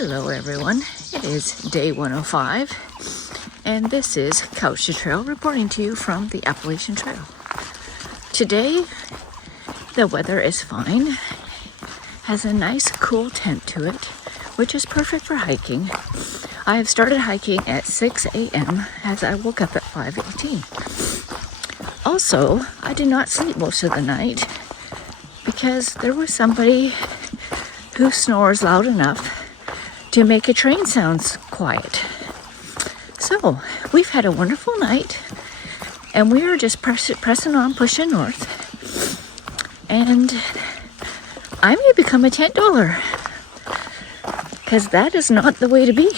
Hello everyone, it is day 105 and this is Couch to Trail reporting to you from the Appalachian Trail. Today the weather is fine, has a nice cool temp to it, which is perfect for hiking. I have started hiking at 6 a.m. as I woke up at 5:18. Also, I did not sleep most of the night because there was somebody who snores loud enough to make a train sound quiet. So we've had a wonderful night and we are just pressing on, pushing north, and I may become a tent dweller because that is not the way to be.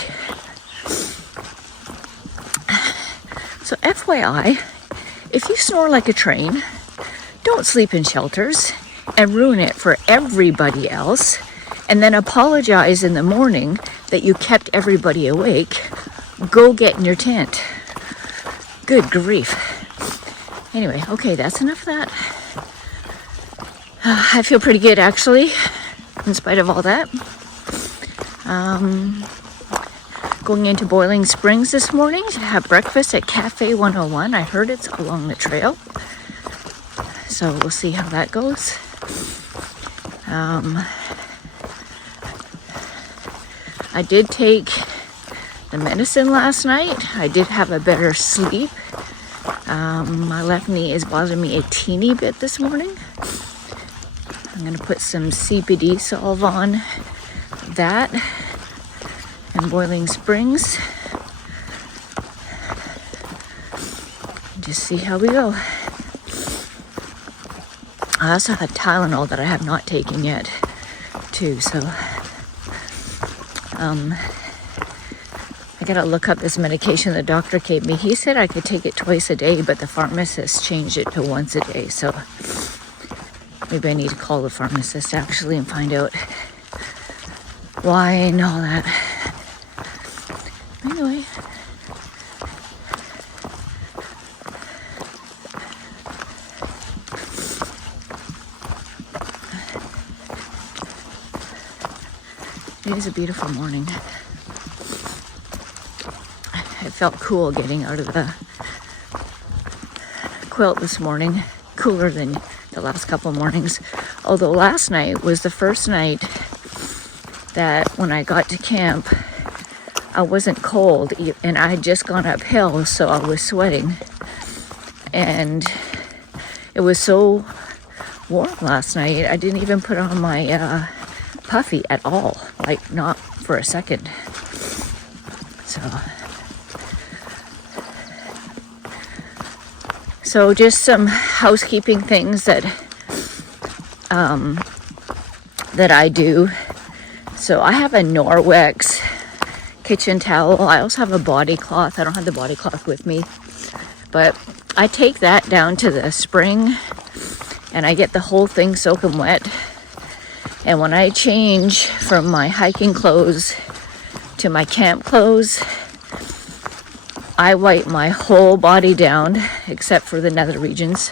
So FYI, if you snore like a train, don't sleep in shelters and ruin it for everybody else and then apologize in the morning that you kept everybody awake. Go get in your tent. Good grief. Anyway, okay, that's enough of that. I feel pretty good actually, in spite of all that. Going into Boiling Springs this morning to have breakfast at Cafe 101. I heard it's along the trail, so we'll see how that goes. I did take the medicine last night. I did have a better sleep. My left knee is bothering me a teeny bit this morning. I'm going to put some CBD salve on that and Boiling Springs. Just see how we go. I also have Tylenol that I have not taken yet too, so I gotta look up this medication the doctor gave me. He said I could take it twice a day, but the pharmacist changed it to once a day, so maybe I need to call the pharmacist actually and find out why and all that. Anyway, it is a beautiful morning. It felt cool getting out of the quilt this morning, cooler than the last couple mornings. Although last night was the first night that when I got to camp, I wasn't cold, and I had just gone uphill, so I was sweating. And it was so warm last night, I didn't even put on my puffy at all, like not for a second. So just some housekeeping things that I do. So I have a Norwex kitchen towel. I also have a body cloth. I don't have the body cloth with me, but I take that down to the spring and I get the whole thing soaking wet. And when I change from my hiking clothes to my camp clothes, I wipe my whole body down except for the nether regions.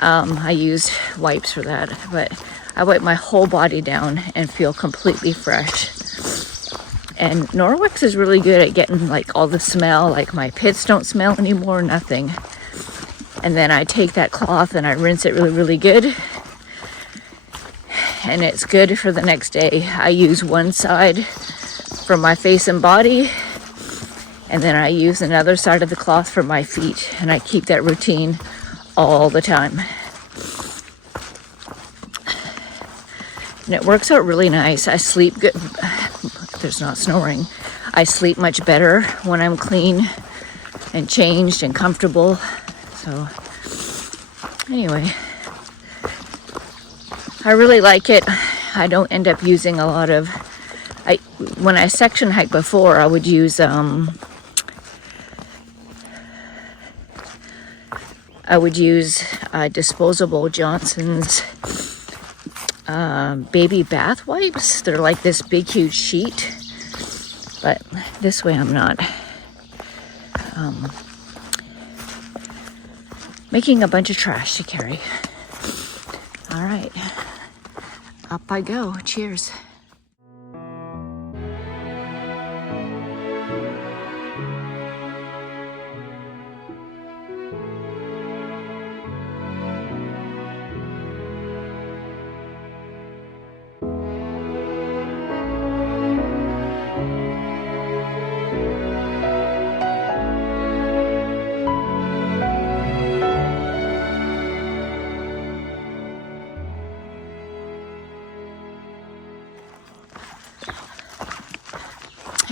I use wipes for that, but I wipe my whole body down and feel completely fresh. And Norwex is really good at getting like all the smell, like my pits don't smell anymore, nothing. And then I take that cloth and I rinse it really, really good. And it's good for the next day. I use one side for my face and body, and then I use another side of the cloth for my feet, and I keep that routine all the time. And it works out really nice. I sleep good. There's not snoring. I sleep much better when I'm clean and changed and comfortable. So anyway, I really like it. I don't end up using a lot of, when I section hike before, I would use disposable Johnson's baby bath wipes. They're like this big huge sheet, but this way I'm not making a bunch of trash to carry. All right, up I go. Cheers.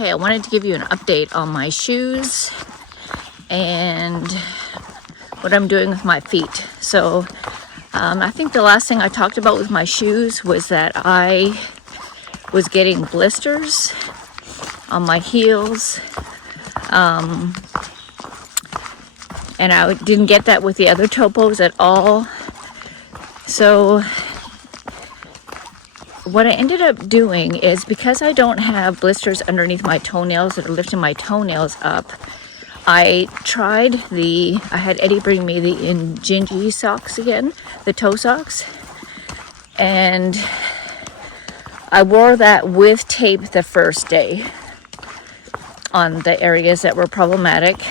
Okay, I wanted to give you an update on my shoes and what I'm doing with my feet. So I think the last thing I talked about with my shoes was that I was getting blisters on my heels. And I didn't get that with the other topos at all. So what I ended up doing is, because I don't have blisters underneath my toenails that are lifting my toenails up, I had Eddie bring me the Injinji socks again, the toe socks. And I wore that with tape the first day on the areas that were problematic.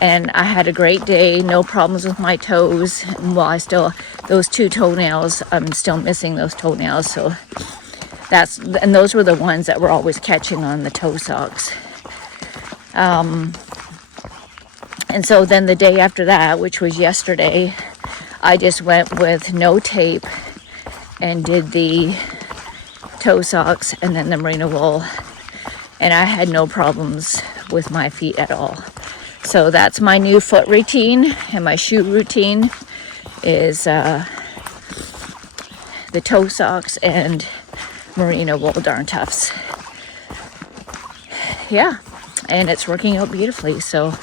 And I had a great day, no problems with my toes. Well, those two toenails, I'm still missing those toenails. So and those were the ones that were always catching on the toe socks. And so then the day after that, which was yesterday, I just went with no tape and did the toe socks and then the merino wool. And I had no problems with my feet at all. So that's my new foot routine, and my shoe routine is the toe socks and merino wool darn toughs. Yeah, and it's working out beautifully. So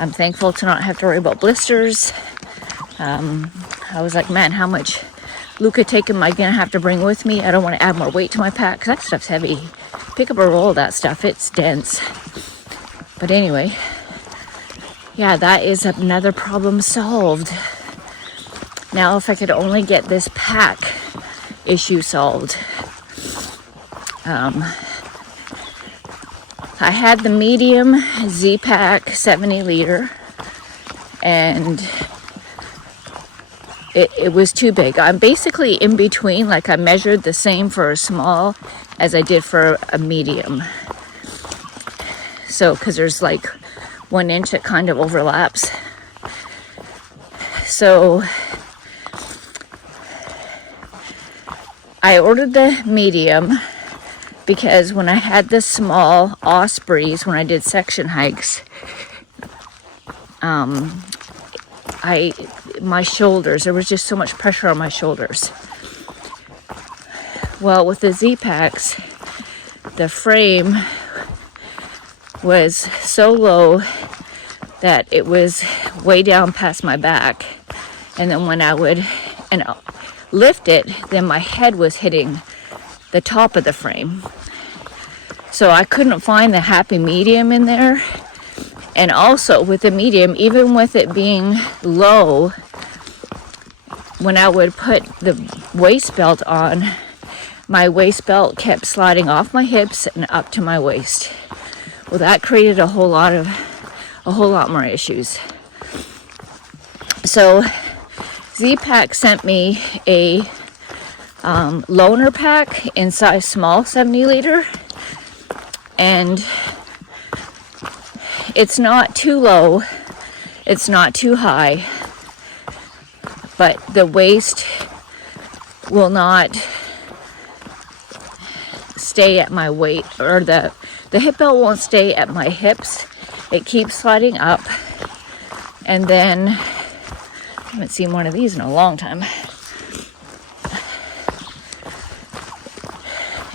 I'm thankful to not have to worry about blisters. I was like, man, how much Luca tape am I gonna have to bring with me? I don't want to add more weight to my pack, because that stuff's heavy. Pick up a roll of that stuff, it's dense. But anyway, yeah, that is another problem solved. Now, if I could only get this pack issue solved. I had the medium Z-Pack 70 liter, and it was too big. I'm basically in between, like I measured the same for a small as I did for a medium. So, because there's like 1 inch that kind of overlaps. So I ordered the medium because when I had the small Ospreys, when I did section hikes, my shoulders, there was just so much pressure on my shoulders. Well, with the Z-Packs, the frame was so low that it was way down past my back. And then when I would lift it, then my head was hitting the top of the frame. So I couldn't find the happy medium in there. And also with the medium, even with it being low, when I would put the waist belt on, my waist belt kept sliding off my hips and up to my waist. Well, that created a whole lot more issues. So Z-Pack sent me a loaner pack in size small, 70 liter, and it's not too low, it's not too high, but the waist will not stay at my weight, or the hip belt won't stay at my hips. It keeps sliding up, and then I haven't seen one of these in a long time.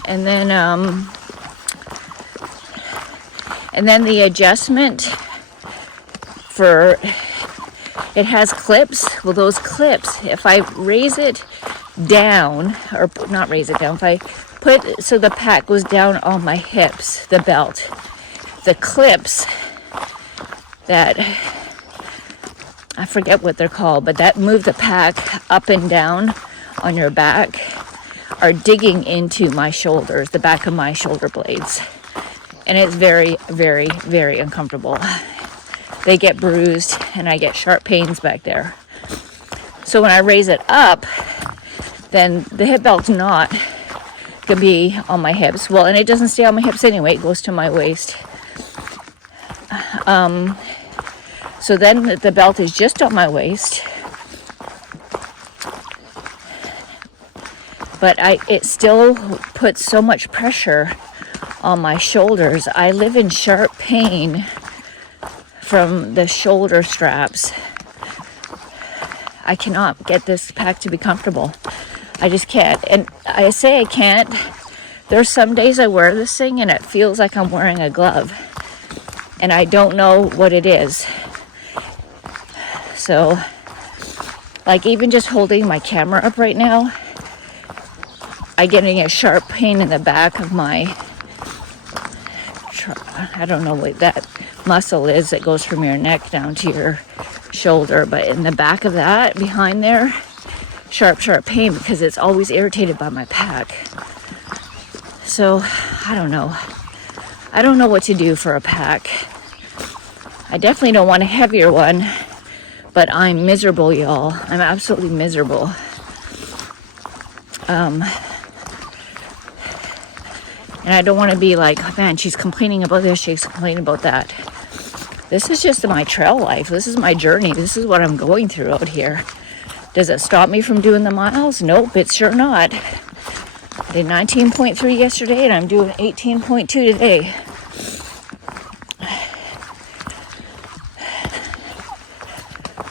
And then the adjustment for it has clips. Well, those clips, if I raise it down, or not raise it down, if I put so the pack goes down on my hips, the belt, the clips that I forget what they're called, but that move the pack up and down on your back are digging into my shoulders, the back of my shoulder blades. And it's very, very, very uncomfortable. They get bruised and I get sharp pains back there. So when I raise it up, then the hip belt's not going to be on my hips. Well, and it doesn't stay on my hips anyway, it goes to my waist. So then the belt is just on my waist. But it still puts so much pressure on my shoulders. I live in sharp pain from the shoulder straps. I cannot get this pack to be comfortable. I just can't. And I say I can't. There's some days I wear this thing and it feels like I'm wearing a glove. And I don't know what it is. So, like even just holding my camera up right now, I'm getting a sharp pain in the back of my, I don't know what that muscle is that goes from your neck down to your shoulder, but in the back of that, behind there, sharp pain because it's always irritated by my pack. So, I don't know. I don't know what to do for a pack. I definitely don't want a heavier one, but I'm miserable, y'all. I'm absolutely miserable. And I don't want to be like, oh, man, she's complaining about this, she's complaining about that. This is just my trail life. This is my journey. This is what I'm going through out here. Does it stop me from doing the miles? Nope, it's sure not. I did 19.3 yesterday, and I'm doing 18.2 today.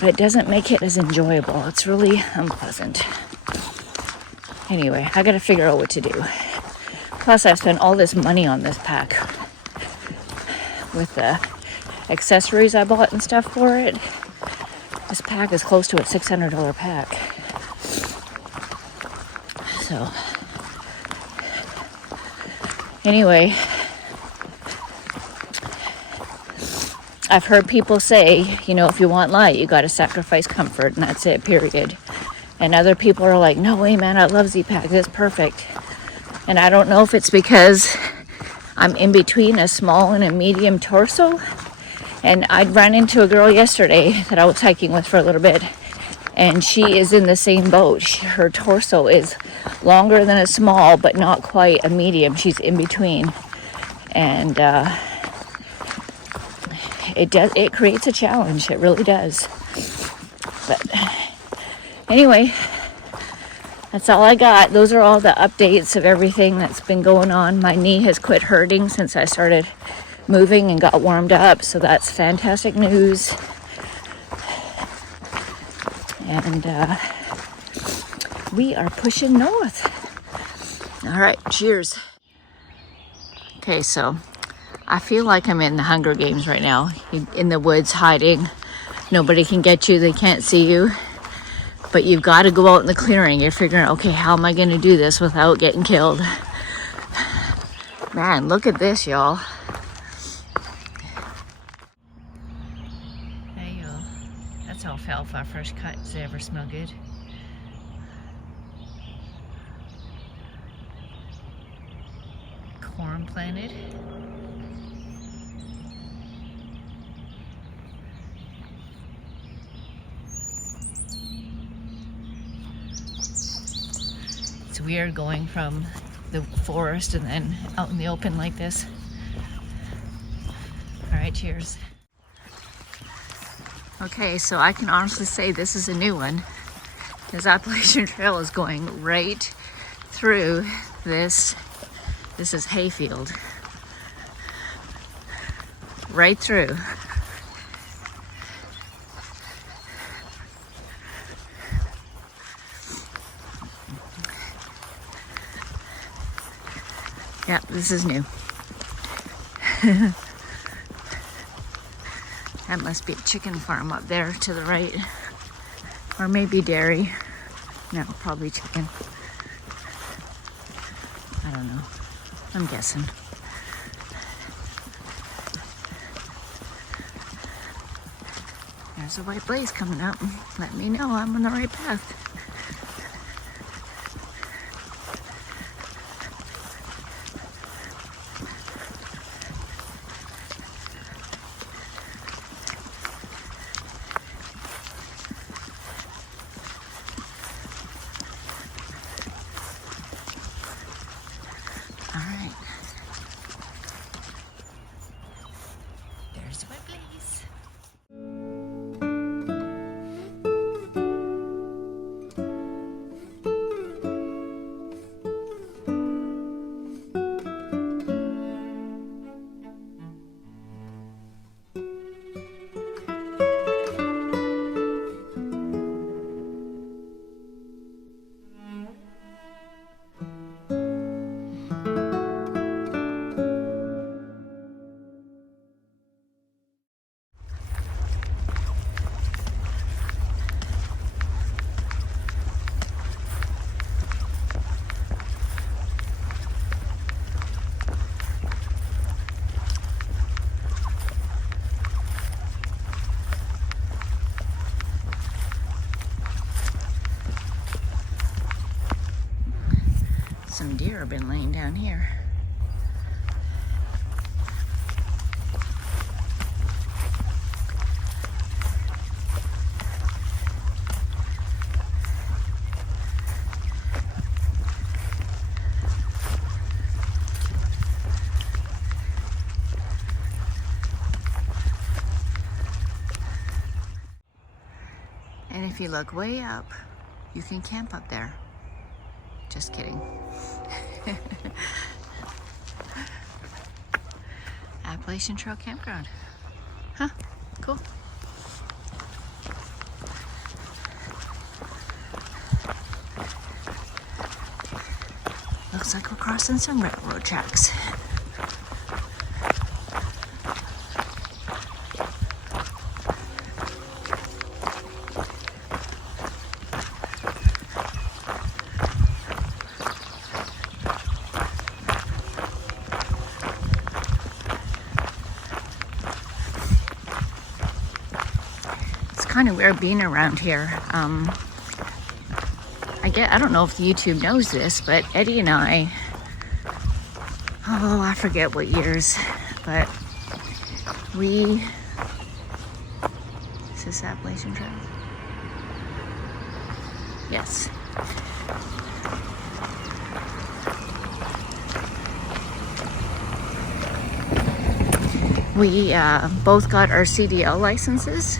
But it doesn't make it as enjoyable. It's really unpleasant. Anyway, I gotta figure out what to do. Plus, I spent all this money on this pack with the accessories I bought and stuff for it. This pack is close to a $600 pack. So, anyway, I've heard people say, you know, if you want light, you got to sacrifice comfort, and that's it, period. And other people are like, no way, man, I love Z-Pack, it's perfect. And I don't know if it's because I'm in between a small and a medium torso. And I'd run into a girl yesterday that I was hiking with for a little bit, and she is in the same boat. Her torso is longer than a small, but not quite a medium. She's in between. And it creates a challenge. It really does. But anyway, that's all I got. Those are all the updates of everything that's been going on. My knee has quit hurting since I started moving and got warmed up, so that's fantastic news. And we are pushing north. All right, cheers. Okay, so I feel like I'm in the Hunger Games right now, in the woods hiding. Nobody can get you, they can't see you. But you've got to go out in the clearing. You're figuring, okay, how am I going to do this without getting killed? Man, look at this, y'all. Hey, y'all. That's alfalfa, fresh cut. Does it ever smell good? Corn planted. It's weird going from the forest and then out in the open like this. All right, cheers. Okay, so I can honestly say this is a new one. This Appalachian Trail is going right through this. This is hayfield. Right through. Yep, this is new. That must be a chicken farm up there to the right. Or maybe dairy. No, probably chicken. I don't know. I'm guessing. There's a white blaze coming up. Let me know I'm on the right path. All right. There's the white blaze. some deer have been laying down here. And if you look way up, you can camp up there. Just kidding. Appalachian Trail Campground. Huh, cool. Looks like we're crossing some railroad tracks. Kind of weird being around here. I don't know if YouTube knows this, but Eddie and I, I forget what years, but is this Appalachian Trail? Yes. We both got our CDL licenses.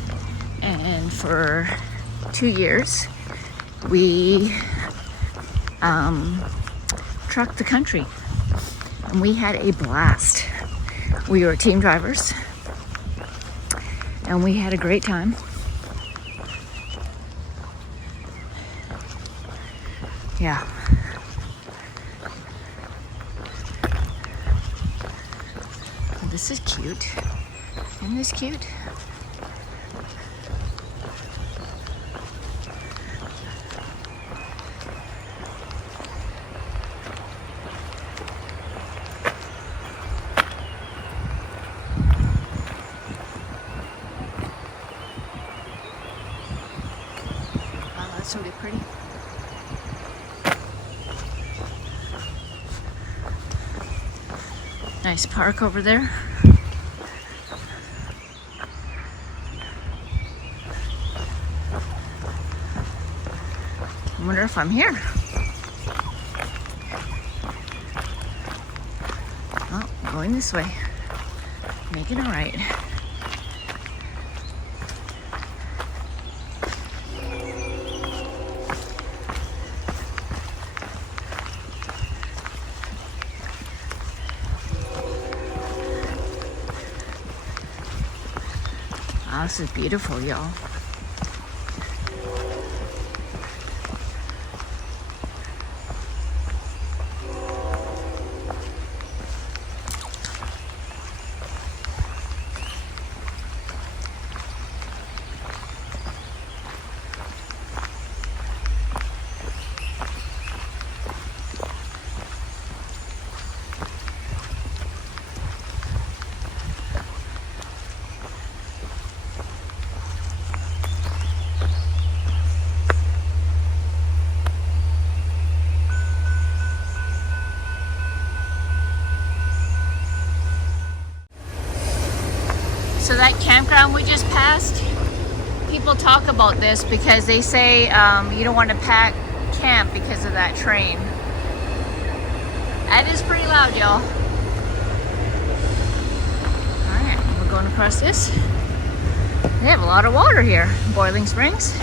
And for 2 years, we trucked the country, and we had a blast. We were team drivers, and we had a great time. Yeah. This is cute. Isn't this cute? That's really pretty. Nice park over there. I wonder if I'm here. Oh, going this way. Making it right. Wow, this is beautiful, y'all. So that campground we just passed, people talk about this because they say you don't want to pack camp because of that train. That is pretty loud, y'all. Alright, we're going across this. They have a lot of water here, Boiling Springs.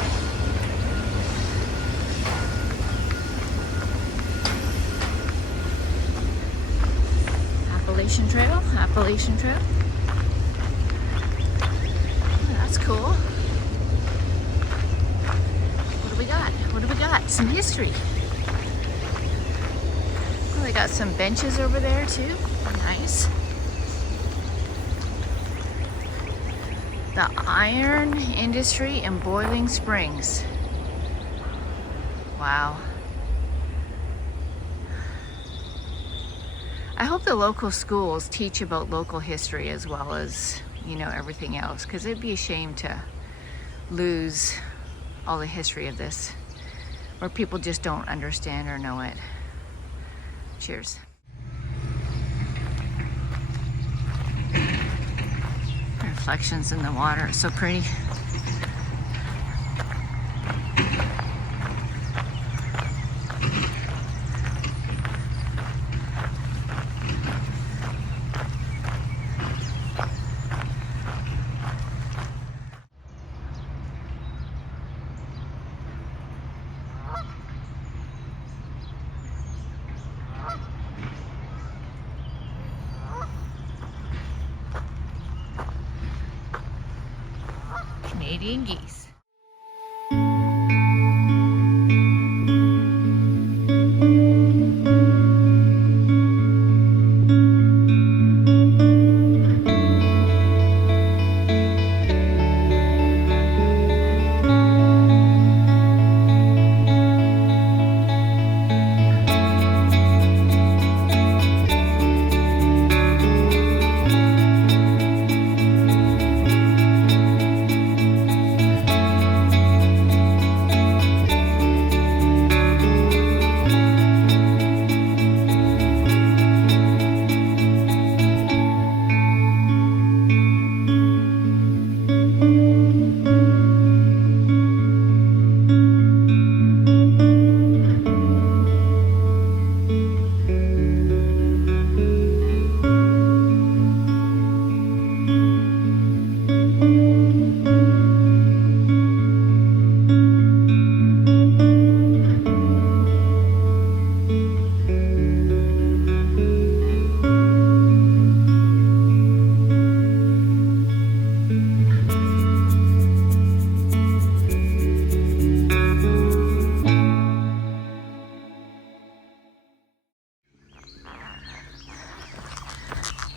Appalachian Trail, Appalachian Trail. That's cool. What do we got? What do we got? Some history. Oh, they got some benches over there too. Nice. The iron industry in Boiling Springs. Wow. I hope the local schools teach about local history as well as, you know, everything else, because it'd be a shame to lose all the history of this, where people just don't understand or know it. Cheers. Reflections in the water, it's so pretty. Canadian geese.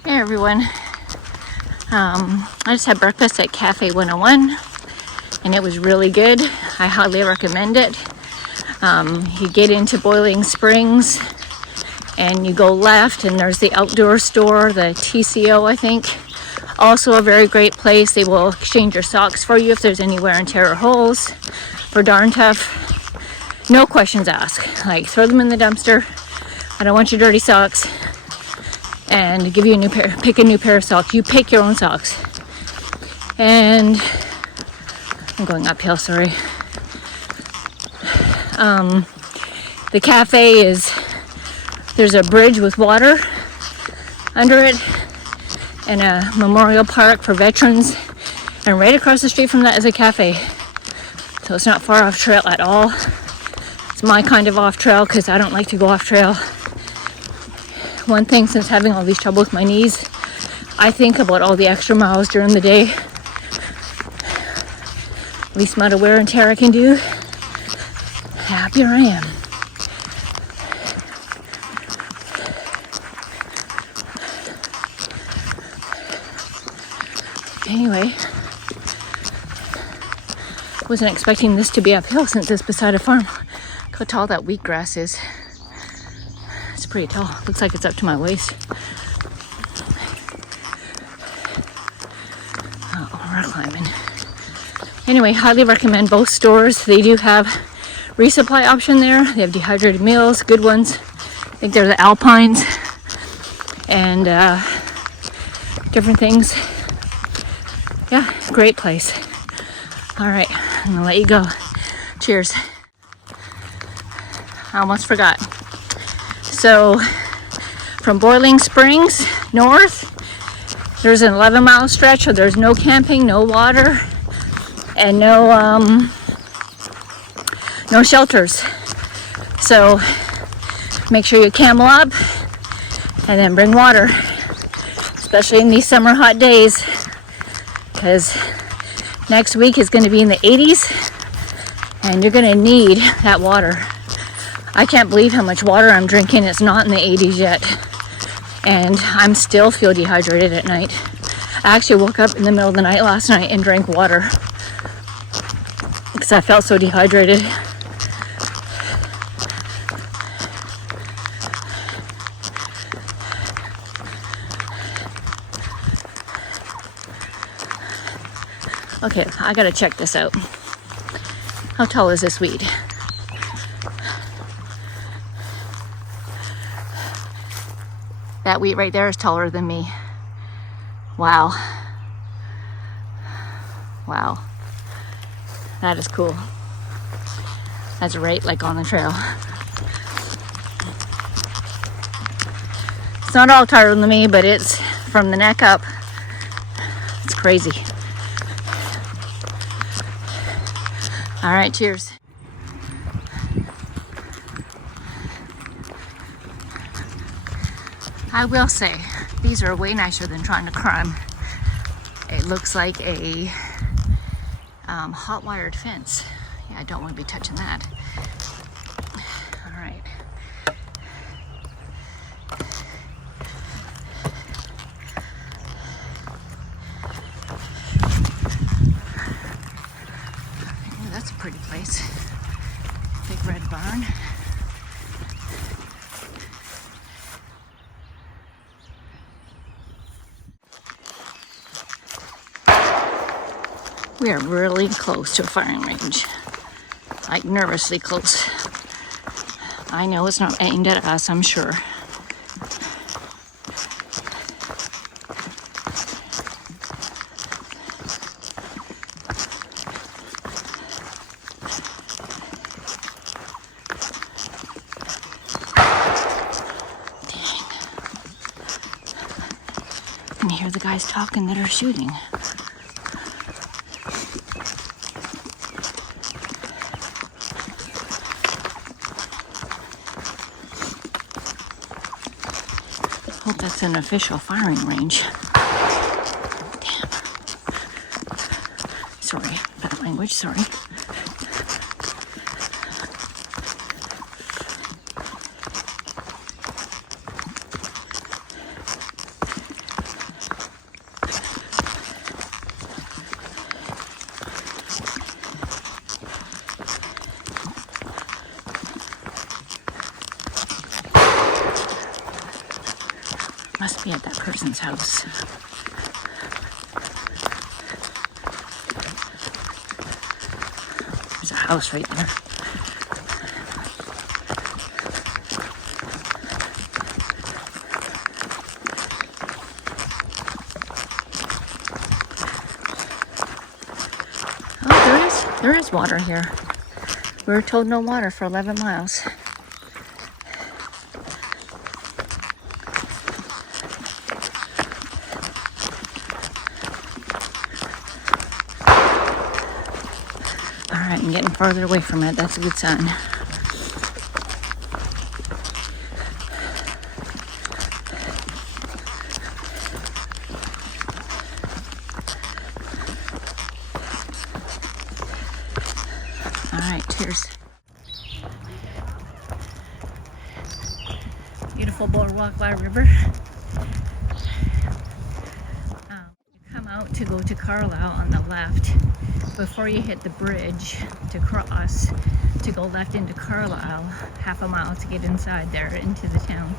Hey everyone, I just had breakfast at Cafe 101 and it was really good. I highly recommend it. You get into Boiling Springs and you go left and there's the outdoor store, the TCO I think. Also a very great place. They will exchange your socks for you if there's any wear and tear or holes for darn tough. No questions asked. Like throw them in the dumpster. I don't want your dirty socks. And give you a new pair, pick a new pair of socks. You pick your own socks. And I'm going uphill, sorry. The cafe is, there's a bridge with water under it and a memorial park for veterans. And right across the street from that is a cafe. So it's not far off trail at all. It's my kind of off trail because I don't like to go off trail. One thing, since having all these troubles with my knees, I think about all the extra miles during the day. Least amount of wear and tear I can do. Happier I am. Anyway, wasn't expecting this to be uphill since it's beside a farm. Look how tall that wheatgrass is. It's pretty tall. Looks like it's up to my waist. Oh, we're climbing. Anyway, highly recommend both stores. They do have resupply option there. They have dehydrated meals, good ones. I think they're the Alpines and different things. Yeah, great place. All right, I'm gonna let you go. Cheers. I almost forgot. So from Boiling Springs north, there's an 11-mile stretch where there's no camping, no water, and no shelters. So make sure you camel up and then bring water, especially in these summer hot days, because next week is going to be in the 80s and you're going to need that water. I can't believe how much water I'm drinking. It's not in the 80s yet. And I'm still feel dehydrated at night. I actually woke up in the middle of the night last night and drank water because I felt so dehydrated. Okay, I gotta check this out. How tall is this weed? That wheat right there is taller than me. Wow. Wow. That is cool. That's right, like on the trail. It's not all taller than me, but it's from the neck up. It's crazy. All right, cheers. I will say, these are way nicer than trying to climb. It looks like a hot wired fence. Yeah, I don't want to be touching that. All right. Oh, that's a pretty place. Big red barn. We are really close to a firing range. Like nervously close. I know it's not aimed at us, I'm sure. Dang. I can hear the guys talking that are shooting. Hope that's an official firing range. Damn. Sorry, bad language, sorry. Must be at that person's house. There's a house right there. Oh, there is water here. We were told no water for 11 miles. Alright, I'm getting farther away from it. That's a good sign. Alright, cheers. Beautiful boardwalk by River. You come out to go to Carlisle on the left. Before you hit the bridge to cross, to go left into Carlisle, half a mile to get inside there into the town,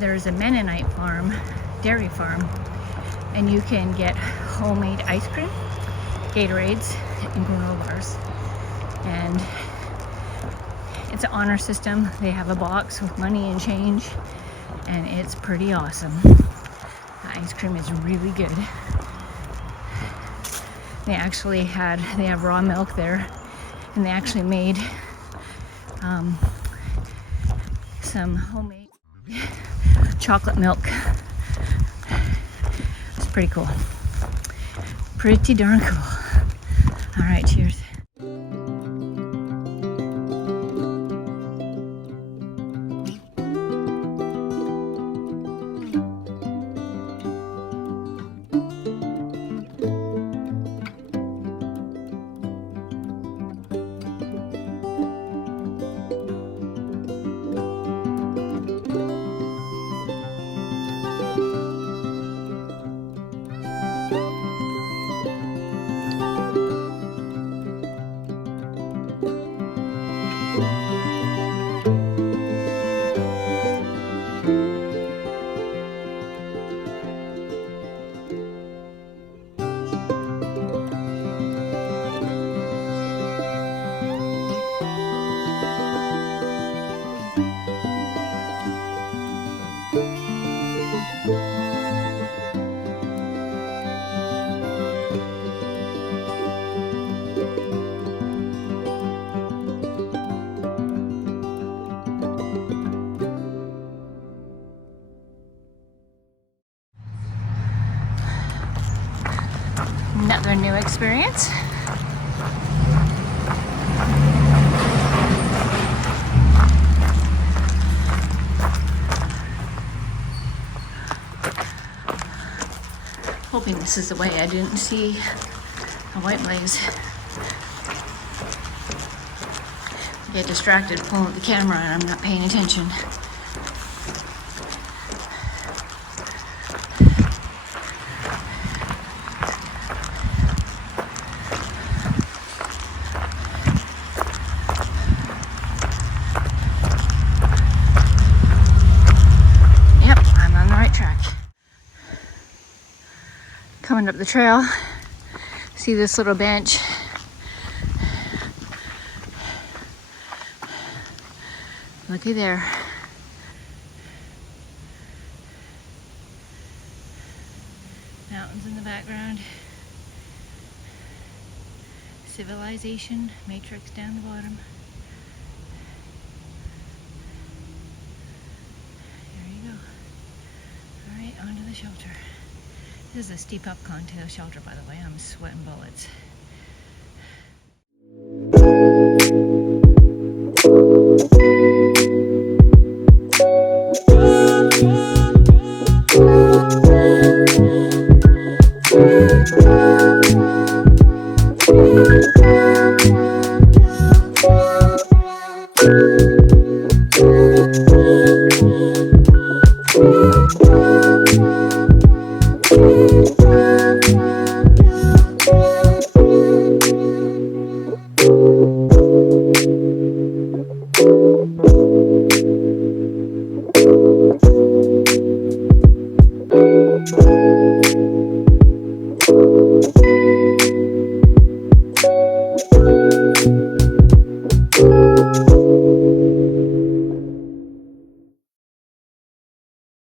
there's a Mennonite farm, dairy farm, and you can get homemade ice cream, Gatorades, and granola bars. And it's an honor system. They have a box with money and change, and it's pretty awesome. The ice cream is really good. They have raw milk there, and they actually made some homemade chocolate milk. It's pretty cool. Pretty darn cool. All right, cheers. Another new experience. Hoping this is the way. I didn't see a white blaze. I get distracted pulling up the camera and I'm not paying attention. Yep, I'm on the right track. Coming up the trail, see this little bench. Looky there. Mountains in the background. Civilization matrix down the bottom. There you go. Alright, onto the shelter. This is a steep upcon to the shelter, by the way. I'm sweating bullets.